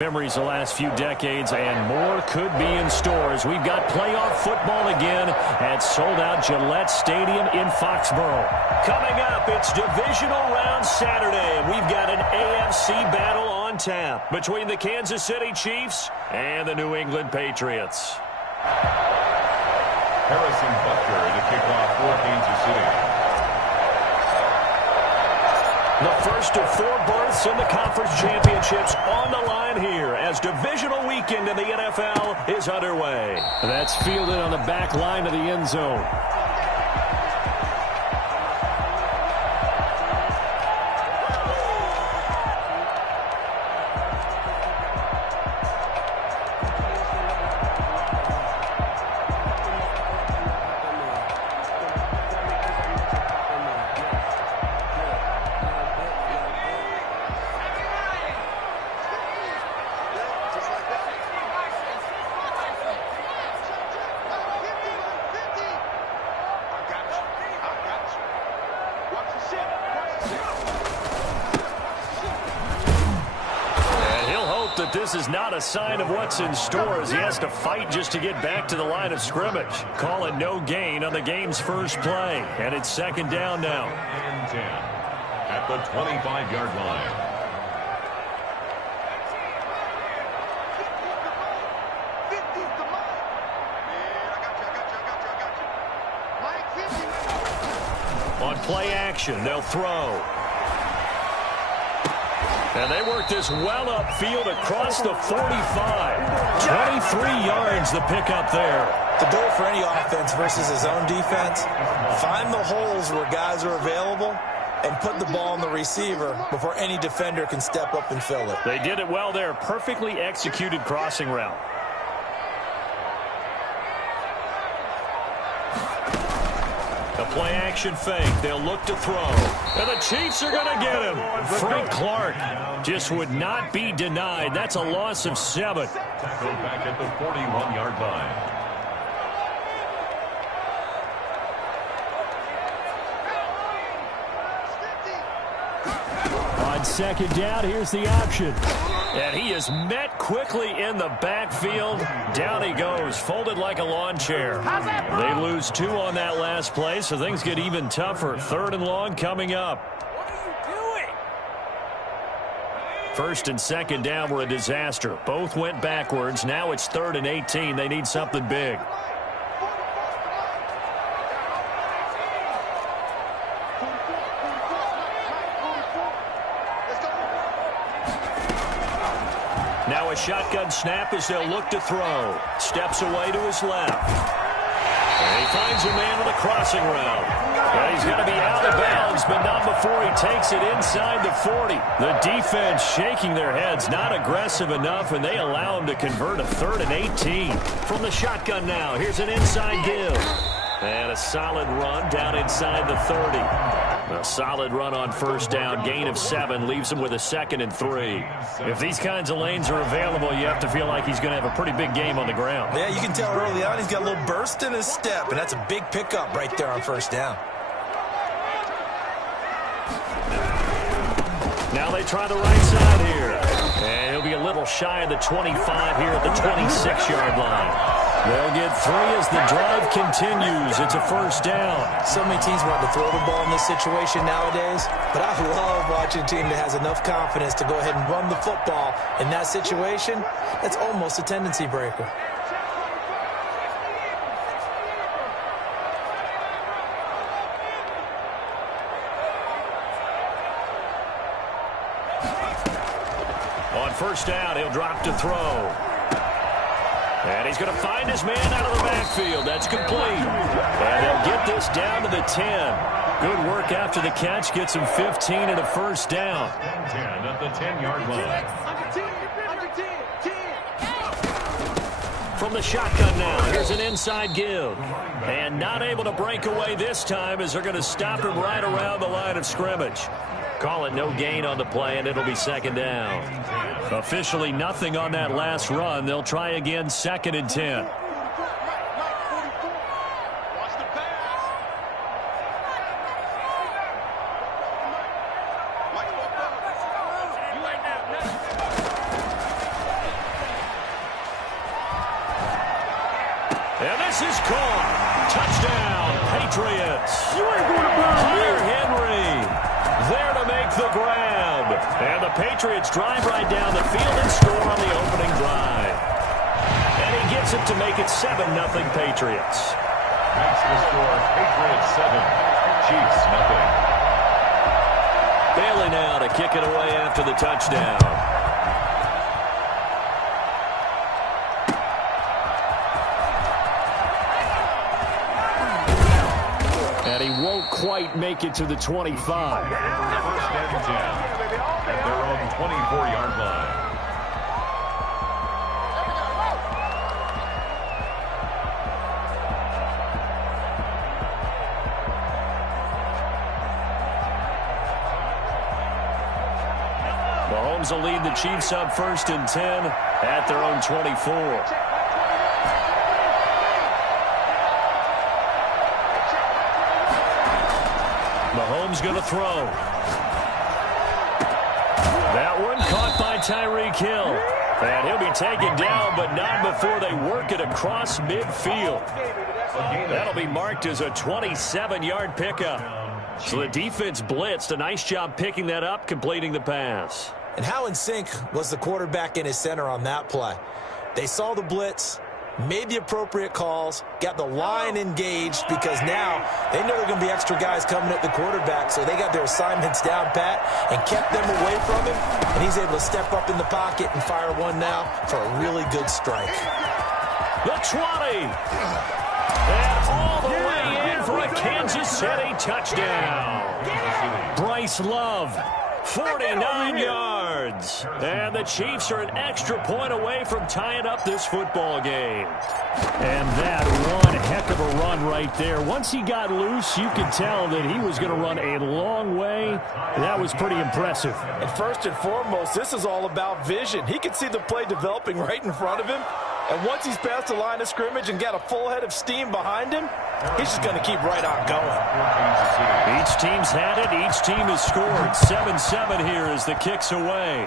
Memories the last few decades, and more could be in store as we've got playoff football again at sold-out Gillette Stadium in Foxborough. Coming up, it's divisional round Saturday, and we've got an AFC battle on tap between the Kansas City Chiefs and the New England Patriots. Harrison Butker to kick off for Kansas City. The first of 4 berths in the conference championships on the line here as divisional weekend in the NFL is underway. That's fielded on the back line of the end zone. This is not a sign of what's in store as he has to fight just to get back to the line of scrimmage. Call it no gain on the game's first play, and it's second down now. And 10 at the 25-yard line. On play action, they'll throw. And they work this well upfield across the 45. 23 yards the pickup there. The goal for any offense versus his own defense, find the holes where guys are available and put the ball on the receiver before any defender can step up and fill it. They did it well there. Perfectly executed crossing route. A play-action fake. They'll look to throw. And the Chiefs are going to get him. Frank Clark just would not be denied. That's a loss of 7. Tackled back at the 41-yard line. On second down, here's the option. And he is met quickly in the backfield. Down he goes, folded like a lawn chair. They lose 2 on that last play, so things get even tougher. 3rd and long coming up. What are you doing? First and second down were a disaster. Both went backwards. Now it's 3rd and 18. They need something big. Now a shotgun snap as they'll look to throw. Steps away to his left. And he finds a man with a crossing route. And he's going to be out of bounds, but not before he takes it inside the 40. The defense shaking their heads, not aggressive enough, and they allow him to convert a 3rd and 18. From the shotgun now, here's an inside give. And a solid run down inside the 30. A solid run on first down, gain of 7, leaves him with a 2nd and 3. If these kinds of lanes are available, you have to feel like he's going to have a pretty big game on the ground. Yeah, you can tell early on he's got a little burst in his step, and that's a big pickup right there on first down. Now they try the right side here. And he'll be a little shy of the 25 here at the 26-yard line. They'll get 3 as the drive continues. It's a first down. So many teams want to throw the ball in this situation nowadays, but I love watching a team that has enough confidence to go ahead and run the football. In that situation, that's almost a tendency breaker. On first down, he'll drop to throw. And he's going to find his man out of the backfield. That's complete. And they'll get this down to the 10. Good work after the catch. Gets him 15 and a first down. 10 at the 10-yard line. From the shotgun now, here's an inside give. And not able to break away this time as they're going to stop him right around the line of scrimmage. Call it no gain on the play, and it'll be second down. Officially nothing on that last run. They'll try again, 2nd and 10. And this is caught. Touchdown, Patriots. Hunter Henry there to make the grab. And the Patriots drive right down the field and score on the opening drive. And he gets it to make it 7-0 Patriots. Makes the score Patriots 7, Chiefs 0. Bailey now to kick it away after the touchdown. And he won't quite make it to the 25. First and 10 at their own 24-yard line. Mahomes will lead the Chiefs up 1st and 10 at their own 24. Mahomes going to throw. That one caught by Tyreek Hill. And he'll be taken down, but not before they work it across midfield. That'll be marked as a 27-yard pickup. So the defense blitzed. A nice job picking that up, completing the pass. And how in sync was the quarterback and his center on that play? They saw the blitz, made the appropriate calls, got the line engaged because now they know there are going to be extra guys coming at the quarterback, so they got their assignments down pat and kept them away from him, and he's able to step up in the pocket and fire one now for a really good strike. The 20. And all the way in for a Kansas City touchdown. Bryce Love. 49 yards. And the Chiefs are an extra point away from tying up this football game. And that one heck of a run right there. Once he got loose, you could tell that he was going to run a long way. That was pretty impressive. And first and foremost, this is all about vision. He could see the play developing right in front of him. And once he's past the line of scrimmage and got a full head of steam behind him, he's just going to keep right on going. Each team's had it. Each team has scored. 7-7 here as the kick's away.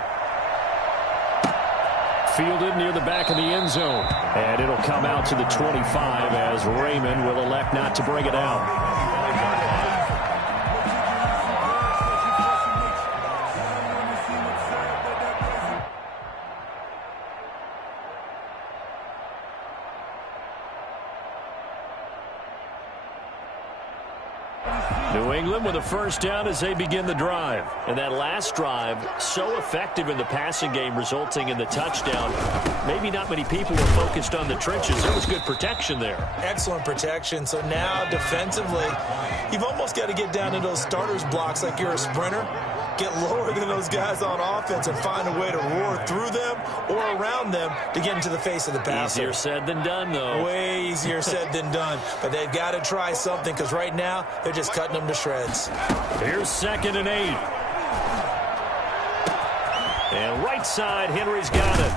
Fielded near the back of the end zone. And it'll come out to the 25 as Raymond will elect not to bring it out. New England with a first down as they begin the drive. And that last drive, so effective in the passing game, resulting in the touchdown. Maybe not many people were focused on the trenches. There was good protection there. Excellent protection. So now defensively, you've almost got to get down to those starters blocks like you're a sprinter. Get lower than those guys on offense and find a way to roar through them or around them to get into the face of the passer. Easier said than done, though. Way easier said than done. But they've got to try something because right now they're just cutting them to shreds. Here's 2nd and 8. And right side, Henry's got it.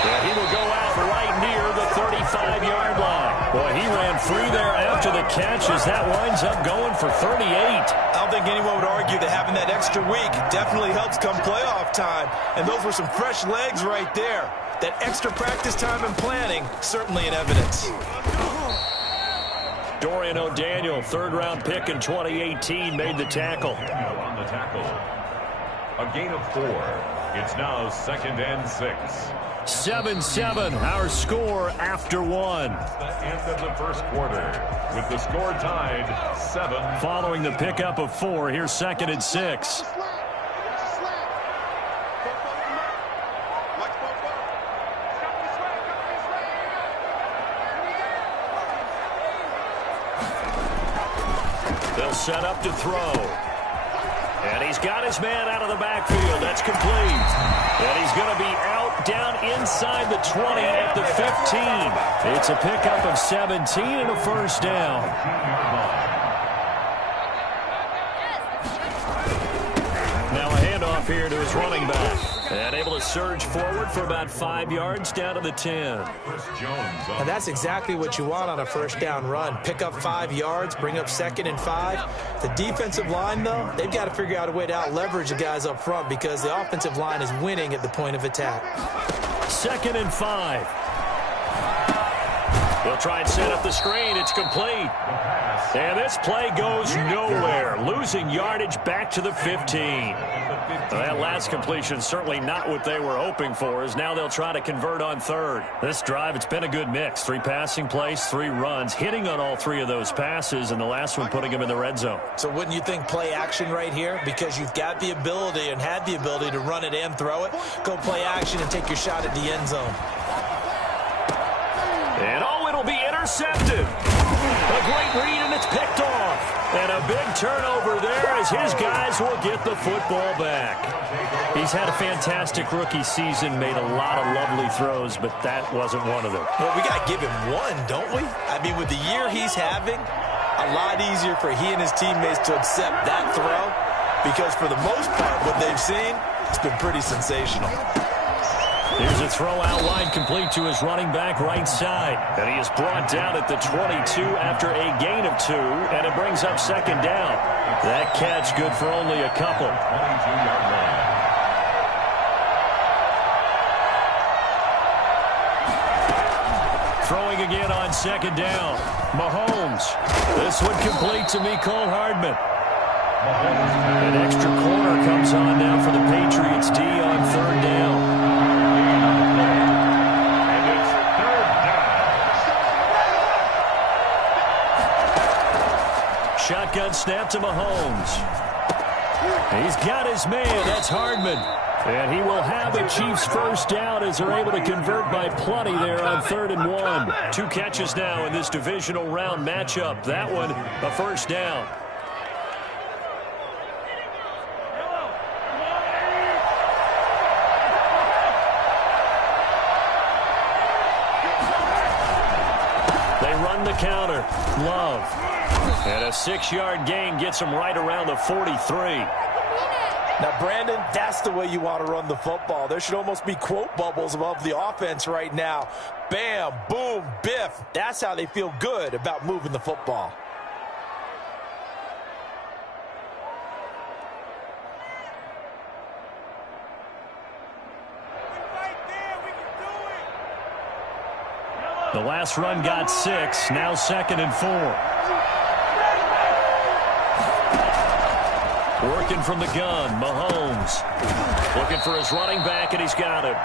And he will go out right near the 35-yard line. Boy, he ran free there after the catch as that winds up going for 38. I don't think anyone would argue that having that extra week definitely helps come playoff time. And those were some fresh legs right there. That extra practice time and planning, certainly in evidence. Dorian O'Daniel, 3rd-round pick in 2018, made the tackle. On the tackle. A gain of 4. It's now 2nd and 6. 7-7, our score after one. The end of the first quarter with the score tied 7. Following the pickup of 4, here's 2nd and 6. They'll set up to throw. And he's got his man out of the backfield. That's complete. And he's going to be out down inside the 20 at the 15. It's a pickup of 17 and a first down. Now a handoff here to his running back. And able to surge forward for about 5 yards down to the 10. And that's exactly what you want on a first down run. Pick up 5 yards, bring up 2nd and 5. The defensive line, though, they've got to figure out a way to out-leverage the guys up front because the offensive line is winning at the point of attack. 2nd and 5. He'll try and set up the screen. It's complete. And this play goes nowhere. Losing yardage back to the 15. That last completion certainly not what they were hoping for, as now they'll try to convert on third. This drive, it's been a good mix. 3 passing plays, 3 runs, hitting on all 3 of those passes, and the last one putting them in the red zone. So wouldn't you think play action right here? Because you've got the ability and had the ability to run it and throw it. Go play action and take your shot at the end zone. And it'll be intercepted. A great read, and it's picked off. And a big turnover there as his guys will get the football back. He's had a fantastic rookie season, made a lot of lovely throws, but that wasn't one of them. Well, we got to give him one, don't we? I mean, with the year he's having, a lot easier for he and his teammates to accept that throw, because for the most part, what they've seen, it's been pretty sensational. Here's a throw out wide, complete to his running back right side. And he is brought down at the 22 after a gain of 2, and it brings up second down. That catch good for only a couple. 22-yard line. Throwing again on second down. Mahomes. This one complete to Mecole Hardman. An extra corner comes on now for the Patriots D on third down. Shotgun snap to Mahomes. He's got his man. That's Hardman. And he will have a Chiefs first down as they're able to convert by plenty there on 3rd and 1. 2 catches now in this divisional round matchup. That one, a first down. They run the counter. Love. And a 6-yard gain gets him right around the 43. Now, Brandon, that's the way you want to run the football. There should almost be quote bubbles above the offense right now. Bam, boom, biff. That's how they feel good about moving the football. The last run got 6. Now 2nd and 4. Working from the gun, Mahomes. Looking for his running back, and he's got it.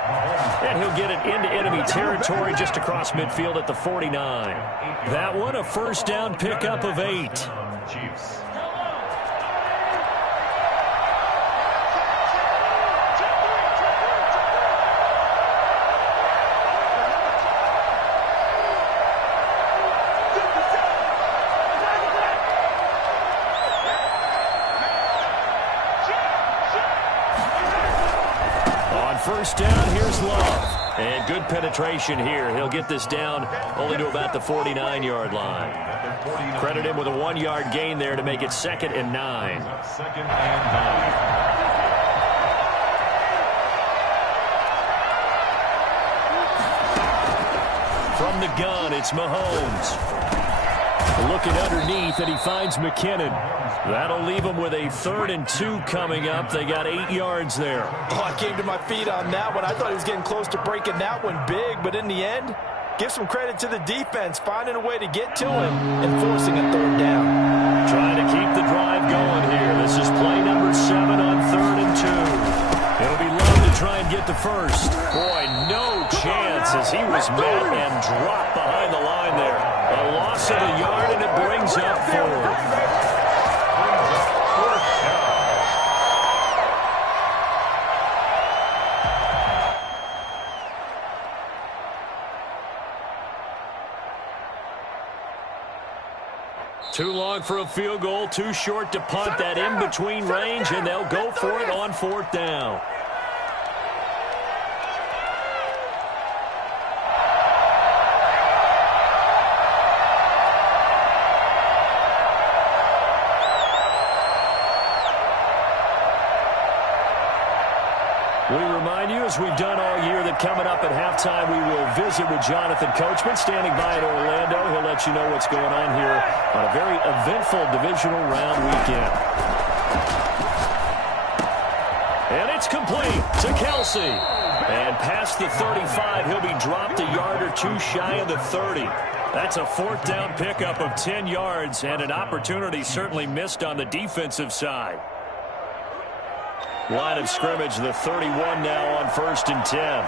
And he'll get it into enemy territory just across midfield at the 49. That one, a first down pickup of 8. Chiefs. First down, here's Love. And good penetration here. He'll get this down only to about the 49-yard line. Credit him with a 1-yard gain there to make it 2nd and 9. 2nd and 9. From the gun, it's Mahomes. Looking underneath, and he finds McKinnon. That'll leave him with a 3rd and 2 coming up. They got 8 yards there. Oh, I came to my feet on that one. I thought he was getting close to breaking that one big, but in the end, give some credit to the defense, finding a way to get to him and forcing a 3rd down. Trying to keep the drive going here. This is play number 7 on 3rd and 2. It'll be Love to try and get the first. Boy, no chance as he was met and dropped behind the line there. A loss of a yard, and it brings up 4th. Too long for a field goal, too short to punt. That in-between range, and they'll go for it on 4th down. We remind you, as we've done all year, that coming up at halftime, we will visit with Jonathan Coachman, standing by in Orlando. He'll let you know what's going on here on a very eventful divisional round weekend. And it's complete to Kelsey. And past the 35, he'll be dropped a yard or 2 shy of the 30. That's a fourth down pickup of 10 yards and an opportunity certainly missed on the defensive side. Line of scrimmage, the 31 now on 1st and 10.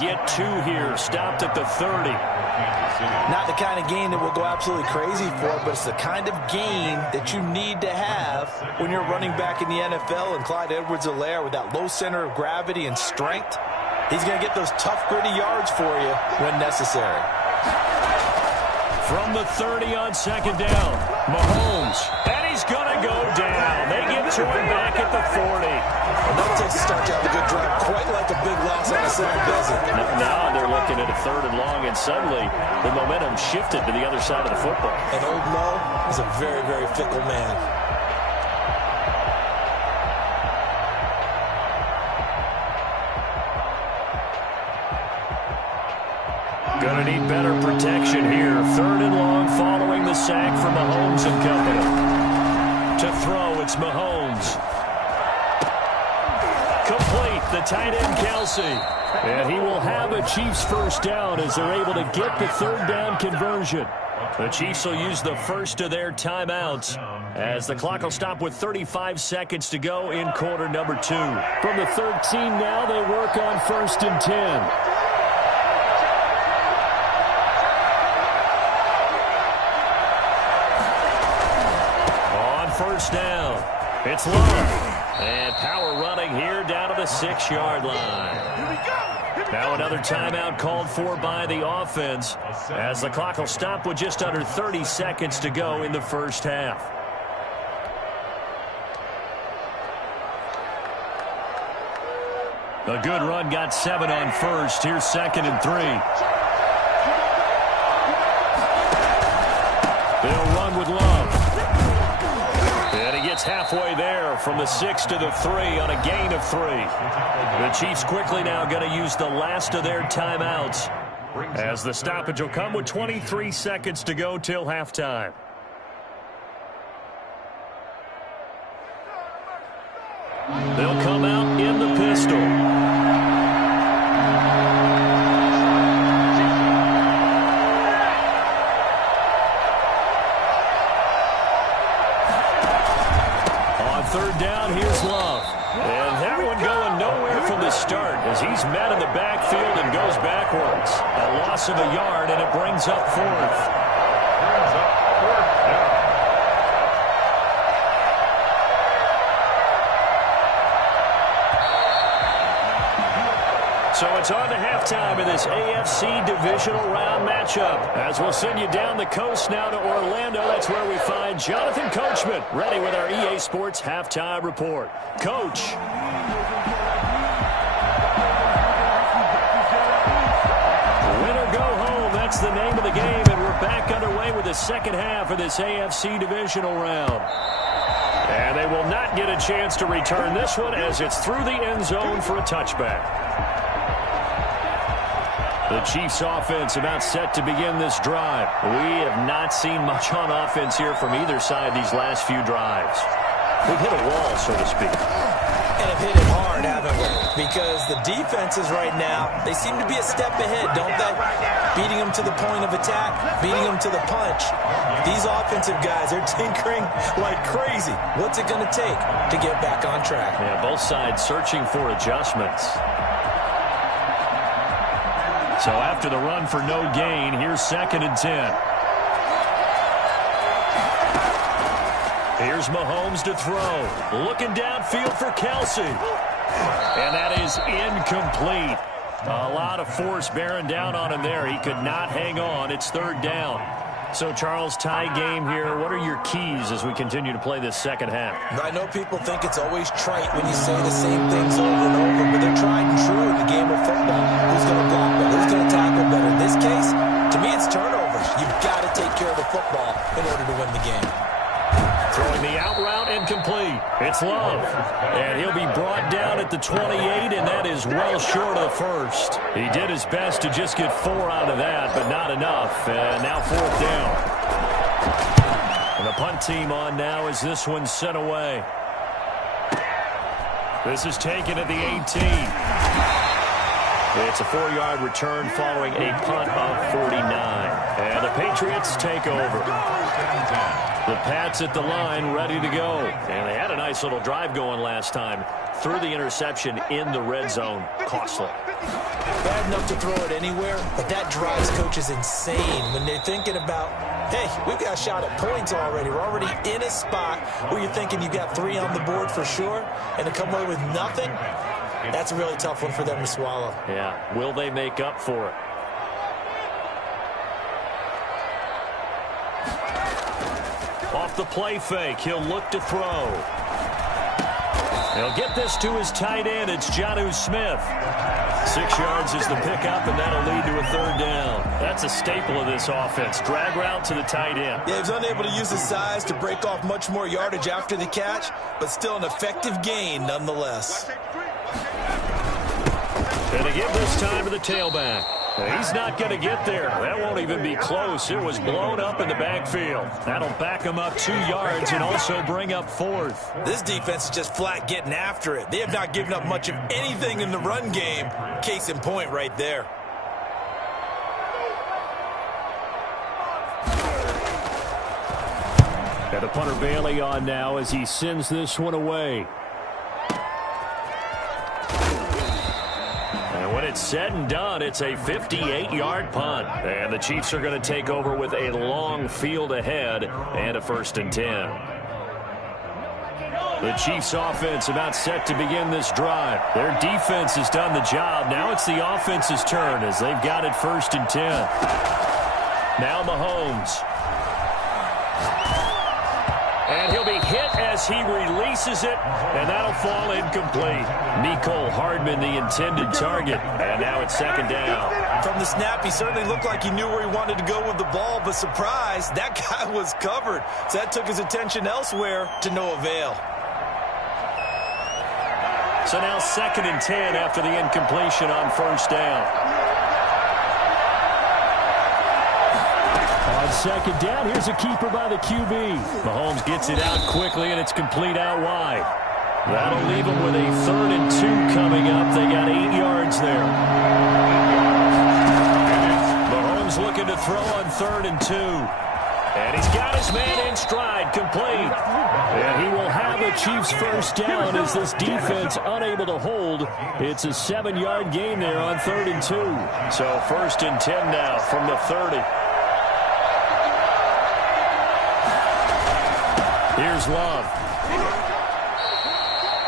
Get 2 here, stopped at the 30. Not the kind of game that we'll go absolutely crazy for, but it's the kind of game that you need to have when you're running back in the NFL. And Clyde Edwards-Helaire with that low center of gravity and strength, he's going to get those tough, gritty yards for you when necessary. From the 30 on 2nd down, Mahomes, and he's going to go down. They get to him back at the 40. And that takes a start to have a good drive, quite like a big loss on a sack, does it? Now they're looking at a 3rd and long, and suddenly the momentum shifted to the other side of the football. And old Mo is a very, very fickle man. Going to need better protection here. 3rd and long following the sack from Mahomes and company. To throw, it's Mahomes. Complete, the tight end Kelsey. And he will have a Chiefs first down as they're able to get the 3rd down conversion. The Chiefs will use the first of their timeouts as the clock will stop with 35 seconds to go in quarter number 2. From the 13 now, they work on 1st and 10. First down. It's Love. And power running here down to the 6-yard line. Now another timeout called for by the offense as the clock will stop with just under 30 seconds to go in the first half. A good run got 7 on first. Here's 2nd and 3. They'll run with Love. And he gets halfway there from the 6 to the 3 on a gain of 3. The Chiefs quickly now going to use the last of their timeouts as the stoppage will come with 23 seconds to go till halftime. They'll come out in the pistol. Third down, here's Love. And that one going nowhere from the start as he's met in the backfield and goes backwards. A loss of a yard, and it brings up 4th. So it's on to halftime in this AFC divisional round matchup. As we'll send you down the coast now to Orlando, that's where we find Jonathan Coachman, ready with our EA Sports halftime report. Coach. Win or go home, that's the name of the game, and we're back underway with the second half of this AFC divisional round. And they will not get a chance to return this one as it's through the end zone for a touchback. The Chiefs offense about set to begin this drive. We have not seen much on offense here from either side these last few drives. We've hit a wall, so to speak. And have hit it hard, haven't we? Because the defenses right now, they seem to be a step ahead, don't they? Beating them to the point of attack, beating them to the punch. These offensive guys are tinkering like crazy. What's it going to take to get back on track? Yeah, both sides searching for adjustments. So after the run for no gain, here's 2nd and 10. Here's Mahomes to throw. Looking downfield for Kelsey. And that is incomplete. A lot of force bearing down on him there. He could not hang on. It's 3rd down. So, Charles, tie game here. What are your keys as we continue to play this second half? I know people think it's always trite when you say the same things over and over, but they're tried and true in the game of football. Who's going to block better? Who's going to tackle better? In this case, to me, it's turnovers. You've got to take care of the football in order to win the game. Throwing the out route incomplete. It's Love. And he'll be brought down at the 28, and that is well short of the first. He did his best to just get 4 out of that, but not enough. And now 4th down. And the punt team on now as this one's sent away. This is taken at the 18. It's a 4-yard return following a punt of 49. And the Patriots take over. The Pats at the line, ready to go. And they had a nice little drive going last time. Threw the interception in the red zone. Costly. Bad enough to throw it anywhere, but that drives coaches insane when they're thinking about, hey, we've got a shot at points already. We're already in a spot where you're thinking you got 3 on the board for sure, and to come away with nothing, that's a really tough one for them to swallow. Yeah, will they make up for it? Off the play fake, he'll look to throw. He'll get this to his tight end. It's Jonnu Smith. 6 yards is the pickup, and that'll lead to a 3rd down. That's a staple of this offense. Drag route to the tight end. Yeah, he was unable to use his size to break off much more yardage after the catch, but still an effective gain nonetheless. And to give this time to the tailback. He's not going to get there. That won't even be close. It was blown up in the backfield. That'll back him up 2 yards and also bring up 4th. This defense is just flat getting after it. They have not given up much of anything in the run game. Case in point right there. And the punter Bailey on now as he sends this one away. When it's said and done, it's a 58-yard punt. And the Chiefs are going to take over with a long field ahead and a 1st and 10. The Chiefs offense about set to begin this drive. Their defense has done the job. Now it's the offense's turn as they've got it 1st and 10. Now Mahomes. And he'll be hit as he releases it, and that'll fall incomplete. Mecole Hardman, the intended target, and now it's 2nd down. From the snap, he certainly looked like he knew where he wanted to go with the ball, but surprise, that guy was covered. So that took his attention elsewhere to no avail. So now 2nd and 10 after the incompletion on 1st down. On 2nd down, here's a keeper by the QB. Mahomes gets it out quickly, and it's complete out wide. That'll leave them with a 3rd and 2 coming up. They got 8 yards there. Mahomes looking to throw on 3rd and 2. And he's got his man in stride, complete. And he will have a Chiefs 1st down as this defense unable to hold. It's a 7-yard gain there on 3rd and 2. So 1st and 10 now from the 30. Here's Love.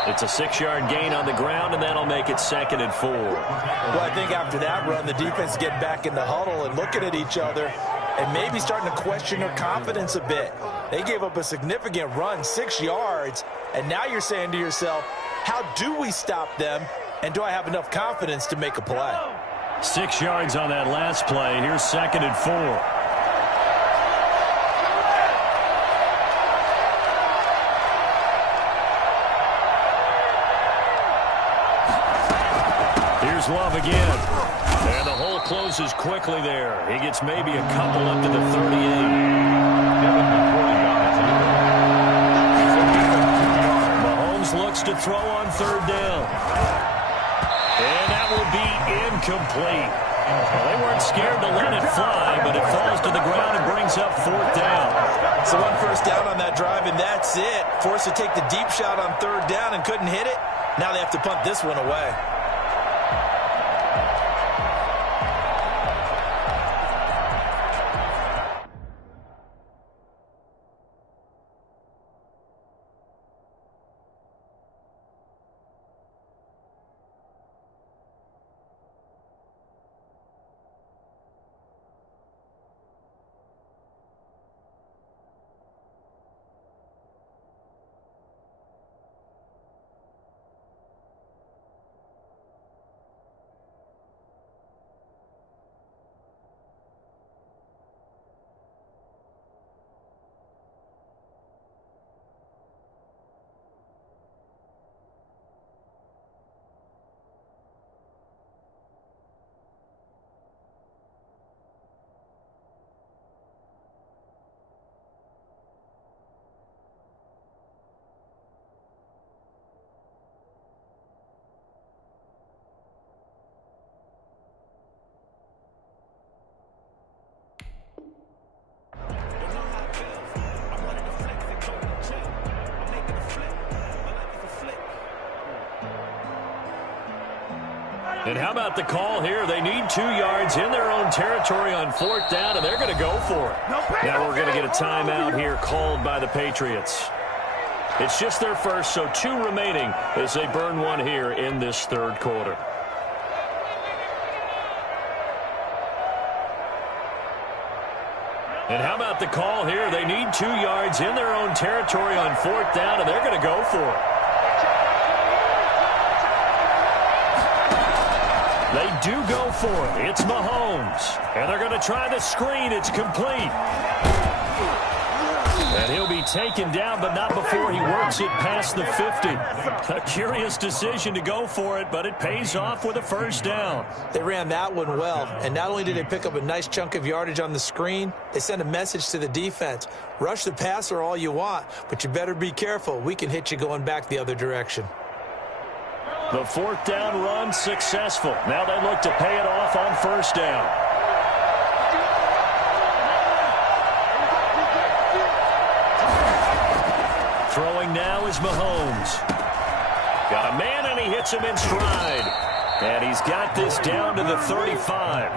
It's a 6-yard gain on the ground, and that'll make it 2nd and 4. Well, I think after that run, the defense getting back in the huddle and looking at each other and maybe starting to question their confidence a bit. They gave up a significant run, 6 yards, and now you're saying to yourself, how do we stop them, and do I have enough confidence to make a play? 6 yards on that last play. Here's 2nd and 4. Love again. And the hole closes quickly there. He gets maybe a couple up to the 38. Mahomes looks to throw on 3rd down. And that will be incomplete. Well, they weren't scared to let it fly, but it falls to the ground and brings up 4th down. So 1 first down on that drive, and that's it. Forced to take the deep shot on 3rd down and couldn't hit it. Now they have to punt this one away. And how about the call here? They need 2 yards in their own territory on 4th down, and they're going to go for it. Now we're going to get a timeout here called by the Patriots. It's just their first, so 2 remaining as they burn one here in this 3rd quarter. And how about the call here? They need 2 yards in their own territory on 4th down, and they're going to go for it. They do go for it. It's Mahomes. And they're going to try the screen. It's complete. And he'll be taken down, but not before he works it past the 50. A curious decision to go for it, but it pays off with a 1st down. They ran that one well, and not only did they pick up a nice chunk of yardage on the screen, they sent a message to the defense. Rush the passer all you want, but you better be careful. We can hit you going back the other direction. The 4th down run successful. Now they look to pay it off on 1st down. Throwing now is Mahomes. Got a man, and he hits him in stride. And he's got this down to the 35.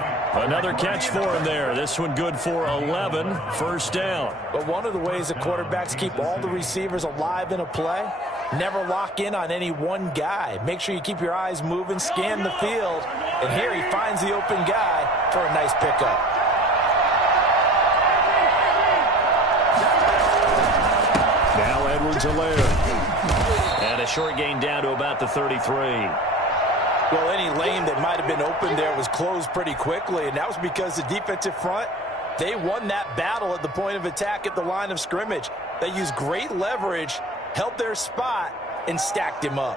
Another catch for him there. This one good for 11. 1st down. But one of the ways that quarterbacks keep all the receivers alive in a play, never lock in on any one guy. Make sure you keep your eyes moving, scan the field. And here he finds the open guy for a nice pickup. Now Edwards-Helaire. And a short gain down to about the 33. Well, any lane that might have been open there was closed pretty quickly, and that was because the defensive front, they won that battle at the point of attack at the line of scrimmage. They used great leverage, held their spot, and stacked him up.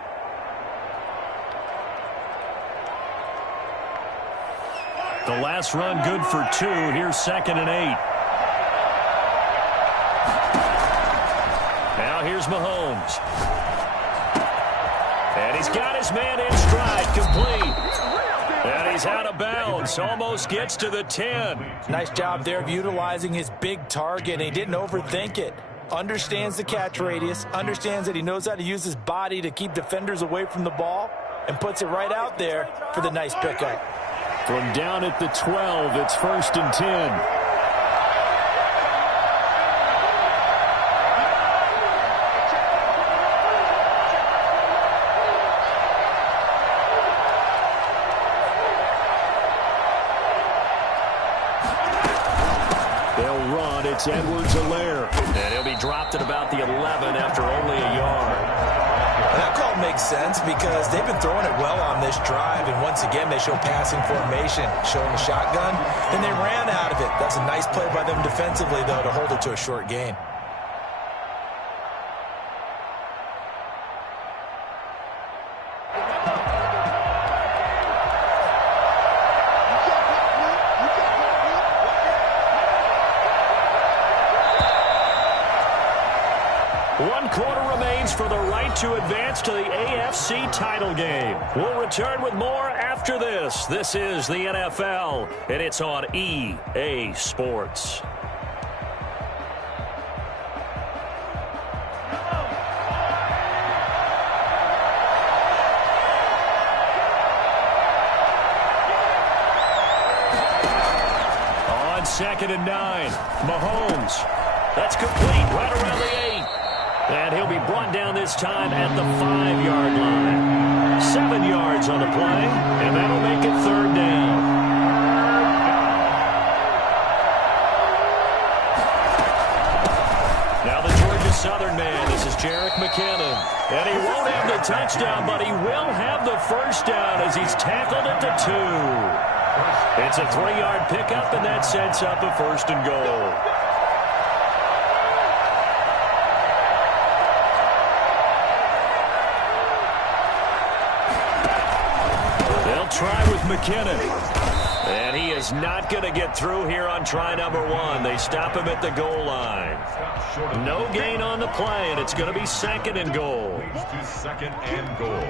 The last run good for 2. Here's 2nd and 8. Now here's Mahomes. And he's got his man in stride, complete. And he's out of bounds, almost gets to the 10. Nice job there of utilizing his big target. He didn't overthink it. Understands the catch radius, understands that he knows how to use his body to keep defenders away from the ball, and puts it right out there for the nice pickup. From down at the 12, it's 1st and 10. It's Edwards-Helaire. And he'll be dropped at about the 11 after only a yard. That call makes sense because they've been throwing it well on this drive, and once again they show passing formation, showing the shotgun, and they ran out of it. That's a nice play by them defensively, though, to hold it to a short gain. For the right to advance to the AFC title game. We'll return with more after this. This is the NFL, and it's on EA Sports. On 2nd and 9, Mahomes. That's complete right around the 8. And he'll be brought down this time at the 5-yard line. 7 yards on the play, and that'll make it 3rd down. Now the Georgia Southern man, this is Jerick McKinnon. And he won't have the touchdown, but he will have the 1st down as he's tackled at the 2. It's a 3-yard pickup, and that sets up a 1st and goal. Try with McKinnon. And he is not going to get through here on try number 1. They stop him at the goal line. No gain on the play, and it's going to be 2nd and goal. 2nd and goal.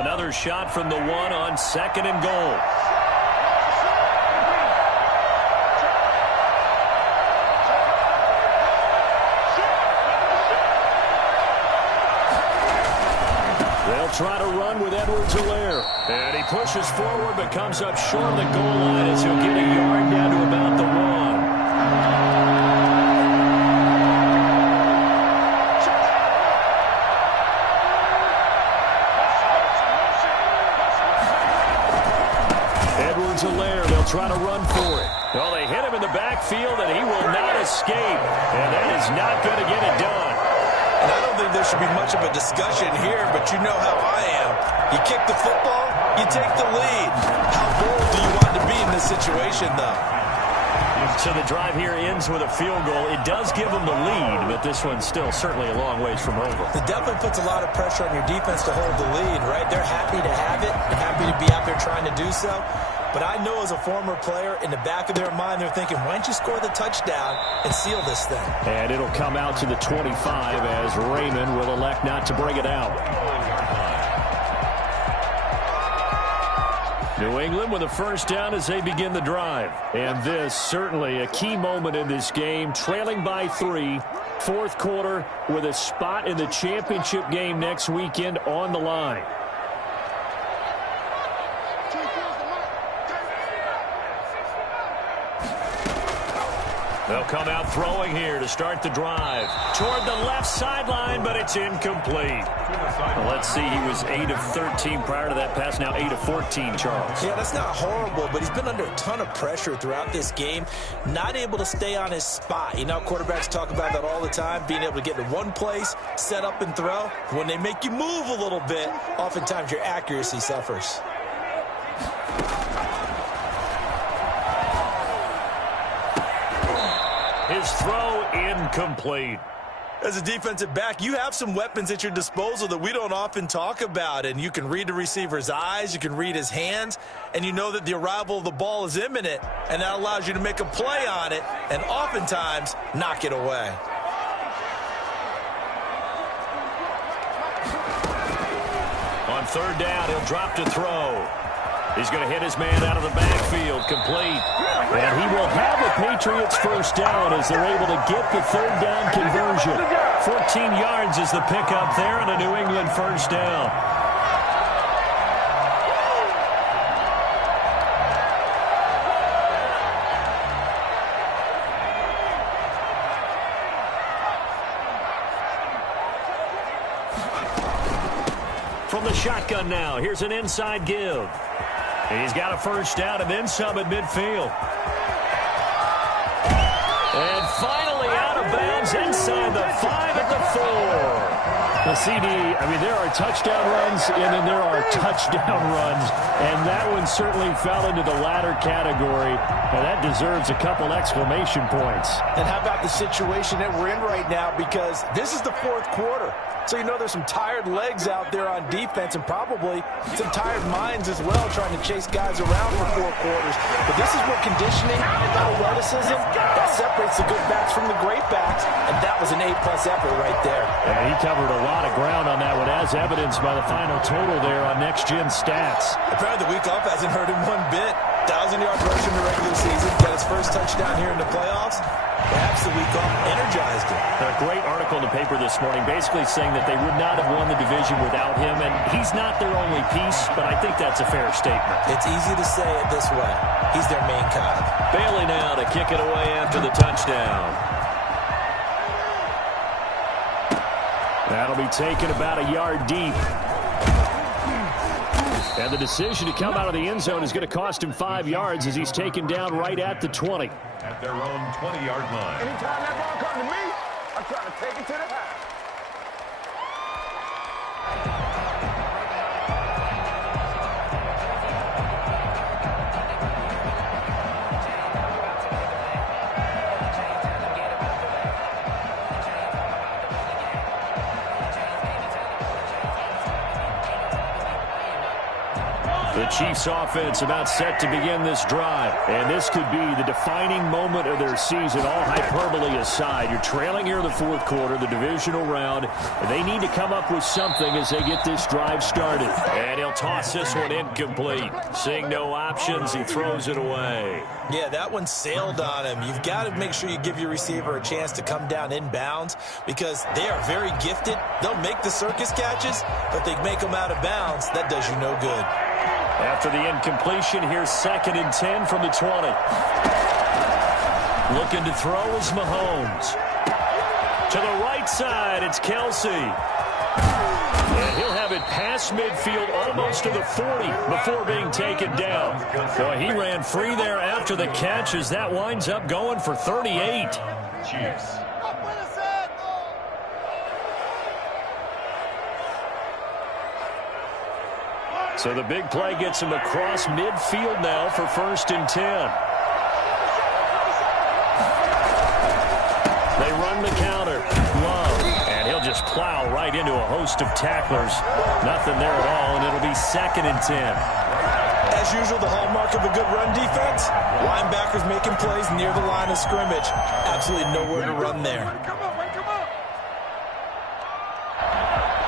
Another shot from the 1 on 2nd and goal. try to run with Edwards-Helaire. And he pushes forward but comes up short of the goal line as he'll get a yard down to about the 1. Edwards-Helaire, they'll try to run for it. Well, they hit him in the backfield, and he will not escape. And that is not going to get it done. And I don't think there should be much of a discussion here, but you know how I am. You kick the football, you take the lead. How bold do you want to be in this situation, though? So the drive here ends with a field goal. It does give them the lead, but this one's still certainly a long ways from over. It definitely puts a lot of pressure on your defense to hold the lead, right? They're happy to have it and happy to be out there trying to do so. But I know as a former player, in the back of their mind, they're thinking, why don't you score the touchdown and seal this thing? And it'll come out to the 25 as Raymond will elect not to bring it out. New England with a first down as they begin the drive. And this certainly a key moment in this game, trailing by 3, fourth quarter with a spot in the championship game next weekend on the line. They'll come out throwing here to start the drive. Toward the left sideline, but it's incomplete. Well, let's see, he was 8 of 13 prior to that pass, now 8 of 14, Charles. Yeah, that's not horrible, but he's been under a ton of pressure throughout this game, not able to stay on his spot. You know, quarterbacks talk about that all the time, being able to get to one place, set up and throw. When they make you move a little bit, oftentimes your accuracy suffers. His throw incomplete. As a defensive back, you have some weapons at your disposal that we don't often talk about, and you can read the receiver's eyes, you can read his hands, and you know that the arrival of the ball is imminent, and that allows you to make a play on it and oftentimes knock it away. On third down, he'll drop to throw. He's going to hit his man out of the backfield, complete. And he will have a Patriots first down as they're able to get the third down conversion. 14 yards is the pickup there and a New England first down. From the shotgun now, here's an inside give. He's got a first down and then some at midfield. And finally out of bounds inside the 5 at the 4. The CD, I mean, there are touchdown runs and then there are touchdown runs. And that one certainly fell into the latter category. And that deserves a couple exclamation points. And how about the situation that we're in right now? Because this is the fourth quarter. So you know there's some tired legs out there on defense and probably some tired minds as well trying to chase guys around for 4 quarters. But this is where conditioning and athleticism, that separates the good backs from the great backs. And that was an A-plus effort right there. And he covered a lot of ground on that one, as evidenced by the final total there on next-gen stats. Apparently the week off hasn't hurt him one bit. 1,000-yard rush in the regular season, got his first touchdown here in the playoffs. Perhaps the week off energized him. A great article in the paper this morning basically saying that they would not have won the division without him, and he's not their only piece, but I think that's a fair statement. It's easy to say it this way. He's their main cog. Bailey now to kick it away after the touchdown. That'll be taken about a yard deep. And the decision to come out of the end zone is going to cost him 5 yards as he's taken down right at the 20. At their own 20-yard line. Anytime that ball comes to me, I'm trying to take it to the house. The Chiefs offense about set to begin this drive. And this could be the defining moment of their season, all hyperbole aside. You're trailing here in the fourth quarter, the divisional round. They need to come up with something as they get this drive started. And he'll toss this one incomplete. Seeing no options, he throws it away. Yeah, that one sailed on him. You've got to make sure you give your receiver a chance to come down inbounds because they are very gifted. They'll make the circus catches, but they make them out of bounds. That does you no good. After the incompletion, here's 2nd and 10 from the 20. Looking to throw is Mahomes. To the right side, it's Kelsey. And he'll have it past midfield almost to the 40 before being taken down. Boy, he ran free there after the catch as that winds up going for 38. Chiefs. So the big play gets him across midfield now for 1st and 10. They run the counter. Love. And he'll just plow right into a host of tacklers. Nothing there at all, and it'll be 2nd and 10. As usual, the hallmark of a good run defense, linebackers making plays near the line of scrimmage. Absolutely nowhere to run there.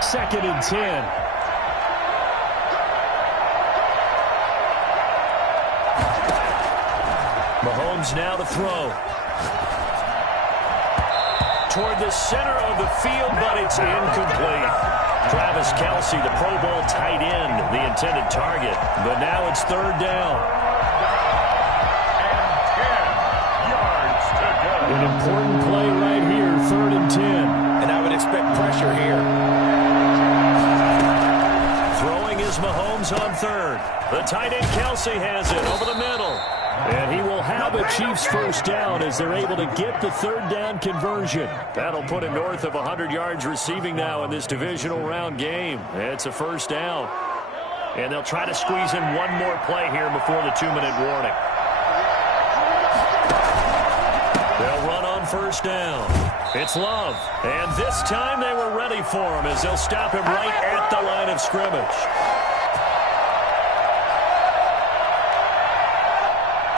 2nd and 10. Mahomes now to throw. Toward the center of the field, but it's incomplete. Travis Kelsey, the Pro Bowl tight end, the intended target. But now it's 3rd down. And 10 yards to go. An important play right here, 3rd and 10. And I would expect pressure here. Throwing is Mahomes on 3rd. The tight end Kelsey has it over the middle. And he will have a Chiefs 1st down as they're able to get the 3rd down conversion. That'll put him north of 100 yards receiving now in this divisional round game. It's a 1st down. And they'll try to squeeze in one more play here before the 2-minute warning. They'll run on 1st down. It's Love. And this time they were ready for him as they'll stop him right at the line of scrimmage.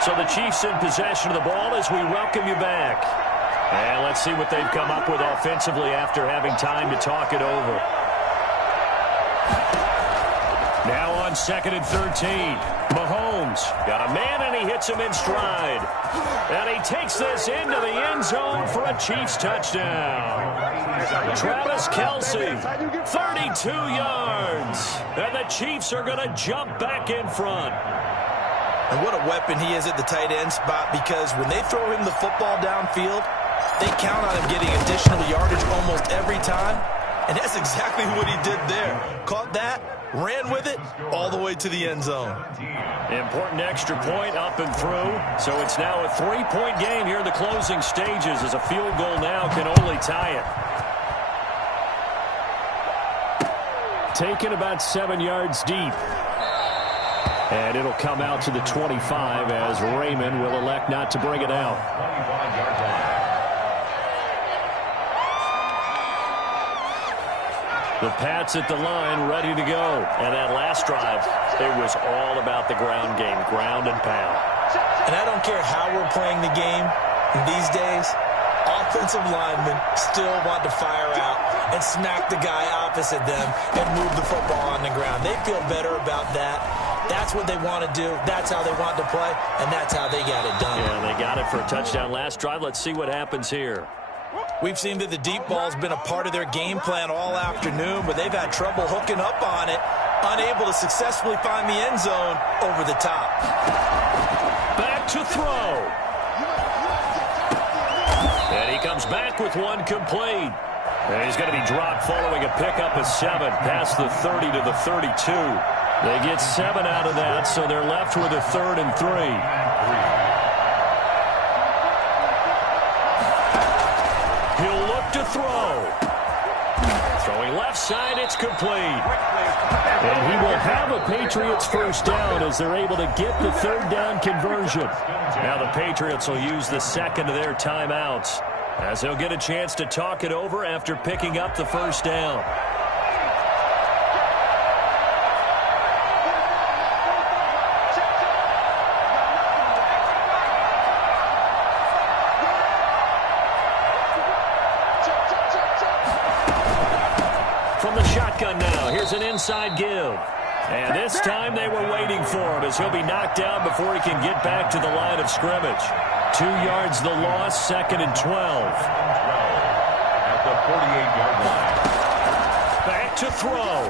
So the Chiefs in possession of the ball as we welcome you back. And let's see what they've come up with offensively after having time to talk it over. Now on 2nd and 13. Mahomes got a man and he hits him in stride. And he takes this into the end zone for a Chiefs touchdown. Travis Kelsey, 32 yards. And the Chiefs are going to jump back in front. And what a weapon he is at the tight end spot because when they throw him the football downfield, they count on him getting additional yardage almost every time. And that's exactly what he did there. Caught that, ran with it, all the way to the end zone. Important extra point up and through. So it's now a 3-point game here in the closing stages as a field goal now can only tie it. Taken about 7 yards deep. And it'll come out to the 25 as Raymond will elect not to bring it out. The Pats at the line ready to go. And that last drive, it was all about the ground game, ground and pound. And I don't care how we're playing the game these days, offensive linemen still want to fire out and smack the guy opposite them and move the football on the ground. They feel better about that. That's what they want to do. That's how they want to play, and that's how they got it done. Yeah, they got it for a touchdown last drive. Let's see what happens here. We've seen that the deep ball's been a part of their game plan all afternoon, but they've had trouble hooking up on it, unable to successfully find the end zone over the top. Back to throw. And he comes back with one complete. And he's going to be dropped following a pickup of 7 past the 30 to the 32. They get 7 out of that, so they're left with a 3rd and 3. He'll look to throw. Throwing left side, it's complete. And he will have a Patriots 1st down as they're able to get the 3rd down conversion. Now the Patriots will use the 2nd of their timeouts as they'll get a chance to talk it over after picking up the 1st down. from the shotgun now. Here's an inside give. And this time they were waiting for him as he'll be knocked down before he can get back to the line of scrimmage. 2 yards the loss, 2nd and 12. At the 48-yard line. Back to throw.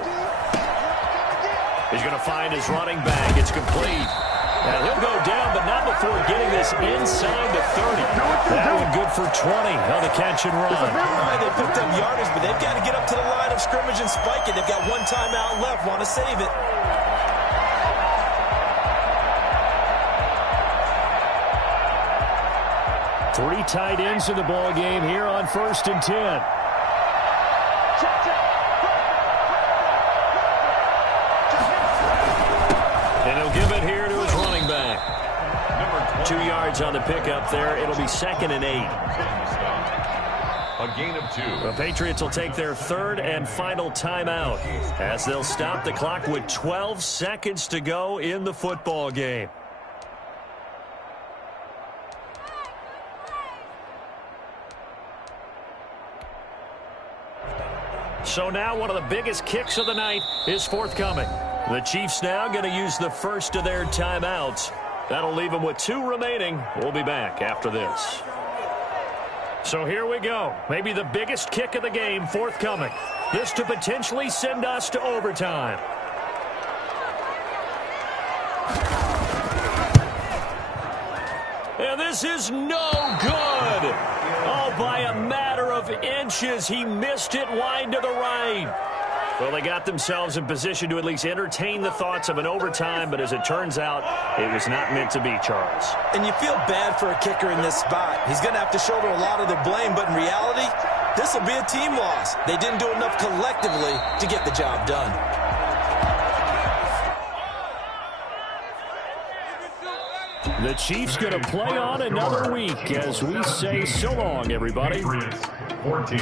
He's going to find his running back. It's complete. And he'll go down, but not before getting this inside the 30. That one good for 20 on the catch and run. They picked up yardage, but they've got to get up to the line of scrimmage and spike it. They've got one timeout left. Want to save it. Three tight ends in the ball game here on 1st and 10. And he'll give it here to his running back. 2 yards on the pickup there. It'll be 2nd and 8. A gain of 2. The Patriots will take their 3rd and final timeout as they'll stop the clock with 12 seconds to go in the football game. So now one of the biggest kicks of the night is forthcoming. The Chiefs now going to use the first of their timeouts. That'll leave them with 2 remaining. We'll be back after this. So here we go. Maybe the biggest kick of the game forthcoming. This to potentially send us to overtime. And this is no good. Oh, by a matter of inches, he missed it wide to the right. Well, they got themselves in position to at least entertain the thoughts of an overtime, but as it turns out, it was not meant to be, Charles. And you feel bad for a kicker in this spot. He's going to have to shoulder a lot of the blame, but in reality, this will be a team loss. They didn't do enough collectively to get the job done. The Chiefs going to play on another week as we say so long, everybody. 14.